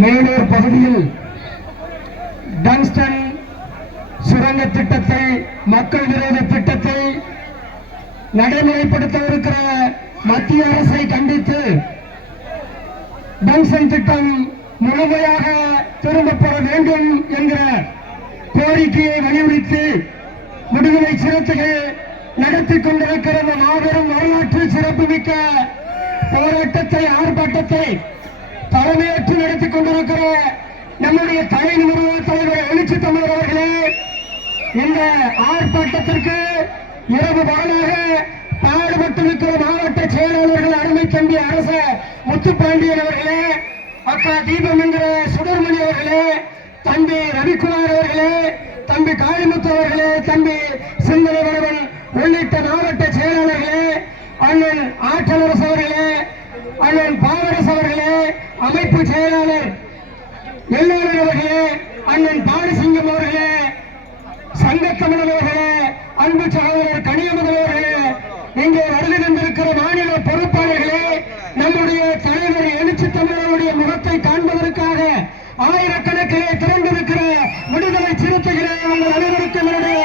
மேலூர் பகுதியில் டங்ஸ்டன் சுரங்க திட்டத்தை, மக்கள் விரோத திட்டத்தை நடைமுறைப்படுத்த இருக்கிற மத்திய அரசை கண்டித்து டங்ஸ்டன் திட்டம் முழுமையாக திரும்பப் பெற வேண்டும் என்கிற கோரிக்கையை வலியுறுத்தி விடுதலை சிறுத்தைகள் நடத்தி கொண்டிருக்கிற மாபெரும் வரலாற்று சிறப்புமிக்க போராட்டத்தை, ஆர்ப்பாட்டத்தை தலைமையேற்று நடத்திக் கொண்டிருக்கிற நம்முடைய தலைநிறுவன தலைவர் எழுச்சி தமிழர் அவர்களே, இந்த ஆர்ப்பாட்டத்திற்கு இரவு பகலாக பாடுபட்டிருக்கிற மாவட்ட செயலாளர்கள் அருமை தம்பி அரச முத்துப்பாண்டியன் அவர்களே, அக்கா தீபம் என்கிற சுடர்மணி அவர்களே, தம்பி ரவிக்குமார் அவர்களே, தம்பி காளிமுத்து அவர்களே, தம்பி சிந்தனவரவன் உள்ளிட்ட மாவட்ட செயலாளர்களே, அண்ணன் ஆற்றலரசு அவர்களே, அண்ணன் பாவரசு அவர்களே, அமைப்பு செயலாளர் எல்லோரும் அவர்களே, அண்ணன் பாலசிங்கம் அவர்களே, சங்கத்தமிழர் அவர்களே, அன்பு சகோதரர் கனியமுதல் அவர்களே, இங்கே வருகை தந்திருக்கிற மாநில பொறுப்பாளர்களே, நம்முடைய தலைவர் எழுச்சி தமிழருடைய முகத்தை காண்பதற்காக ஆயிரக்கணக்கிலே திரண்டிருக்கிற விடுதலை சிறுத்தைகளே, உங்கள் அனைவருக்கும் என்னுடைய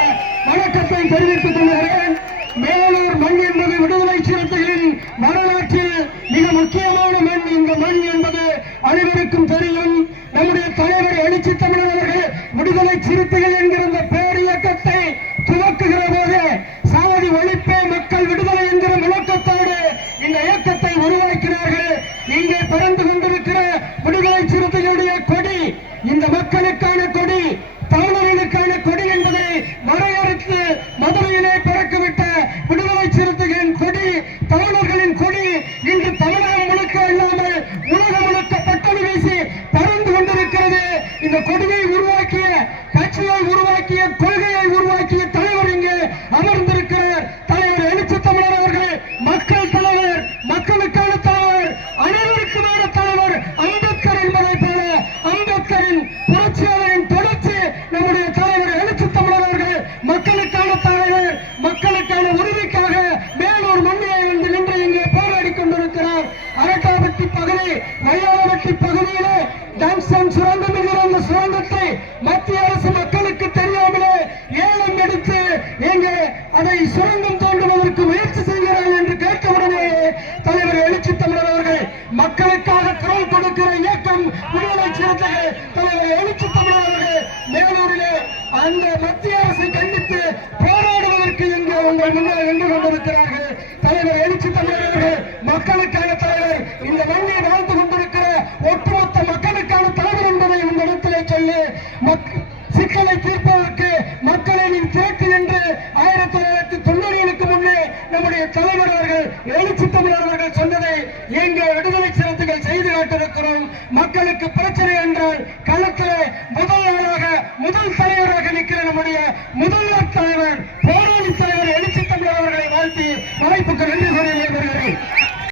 வணக்கத்தை தெரிவித்துக் கொள்கிறேன். மேலூர் மண் என்பது விடுதலை சிறுத்தைகளின் வரலாற்றில் மிக முக்கியமான மண். இந்த மண் என்பது அனைவருக்கும் தெரியும். நம்முடைய தலைவர் எழுச்சி தமிழர் அவர்கள் விடுதலை சிறுத்தைகள் என்கிற இந்த பேரியக்கத்தை துவக்குகிற போது சாதி ஒழிப்பே மக்கள் விடுதலை என்கிற முழக்கத்தோடு இந்த இயக்கத்தை உருவாக்கினார்கள். இங்கே பறந்து கொண்டிருக்கிற விடுதலை சிறுத்தைகளுடைய கொடி இந்த மக்களுக்கான கொடி, தமிழர்களுக்கான கொடி என்பதை வரையறுத்து மதுரையிலே பிறக்குவிட்ட விடுதலை சிறுத்தைகளின் கொடி, தமிழர்களின் கொடி இன்று தமிழகம் முழுக்க இல்லாமல் உலகம் முழுக்க பட்டொலி வீசி பறந்து கொண்டிருக்கிறது. இந்த கொடியை உருவாக்கிய, கட்சியை உருவாக்கிய, கொள்கையை உருவாக்கிய தலைவர் இங்கே அமர்ந்திருக்கிறார். தலைவர் எழுச்சி தமிழர் அவர்கள் மக்கள் தலைவர், மக்களுக்கான தலைவர், அனைவருக்குமான தலைவர். அம்பேத்கர் என்பதை போல அம்பேத்கரின் புரட்சியாளரின் தொடர்ச்சி நம்முடைய தலைவர் எழுச்சி தமிழர் அவர்கள் மக்களுக்கான தலைவர், மக்களுக்கான உரிமைக்காக மேலூர் மண்ணியை வந்து நின்று இங்கே போராடி கொண்டிருக்கிறார். அரட்டாப்பட்டி பகுதி, வையாளப்பட்டி பகுதியிலே டங்ஸ்டன் சுரங்கம் என்கிற அந்த சுரங்கத்தை மத்திய அரசு மக்களுக்கு தெரியாமலே ஏலம் எடுத்து எங்கே அதை சுரங்கம் தோண்டுவதற்கு முயற்சி செய்கிறார்கள் என்று கேட்டவுடனே தலைவர் எழுச்சி தமிழர் அவர்கள் மக்களுக்காக குரல் கொடுக்கிற இயக்கம் விடுதலை சிறுத்தைகள் தலைவர் எழுச்சி தமிழர் அவர்கள் மேலூரிலே அந்த மத்திய அரசை கண்டித்து போராடுவதற்கு இங்கே உங்கள் முன்னால் நின்று கொண்டிருக்கிறார்கள். தலைவர் எழுச்சி தமிழர் அவர்கள் மக்களுக்கான தலைவர், இந்த மண்ணை வாழ்ந்து கொண்டிருக்கிற ஒட்டுமொத்த மக்களுக்கான தலைவர் என்பதை உங்களிடத்திலே சொல்லி சிக்கலை தீர்ப்பதற்கு மக்களை திரட்டு என்று 1990களுக்கு முன்னே நம்முடைய தலைவர் அவர்கள் எழுச்சி தமிழர் அவர்கள் சொன்னதை எங்கே விடுதலை சிறுத்தைகள் செய்து காட்டிருக்கிறோம். மக்களுக்கு பிரச்சனை என்றால் களத்திலே முதல் நாளாக, முதல் தலைவராக நிற்கிற நம்முடைய முதல்வர் தலைவர், போராளி தலைவர் எழுச்சி தமிழர் அவர்களை வாழ்த்தி வாய்ப்புக்கு நன்றி கூறி வருகிறேன்.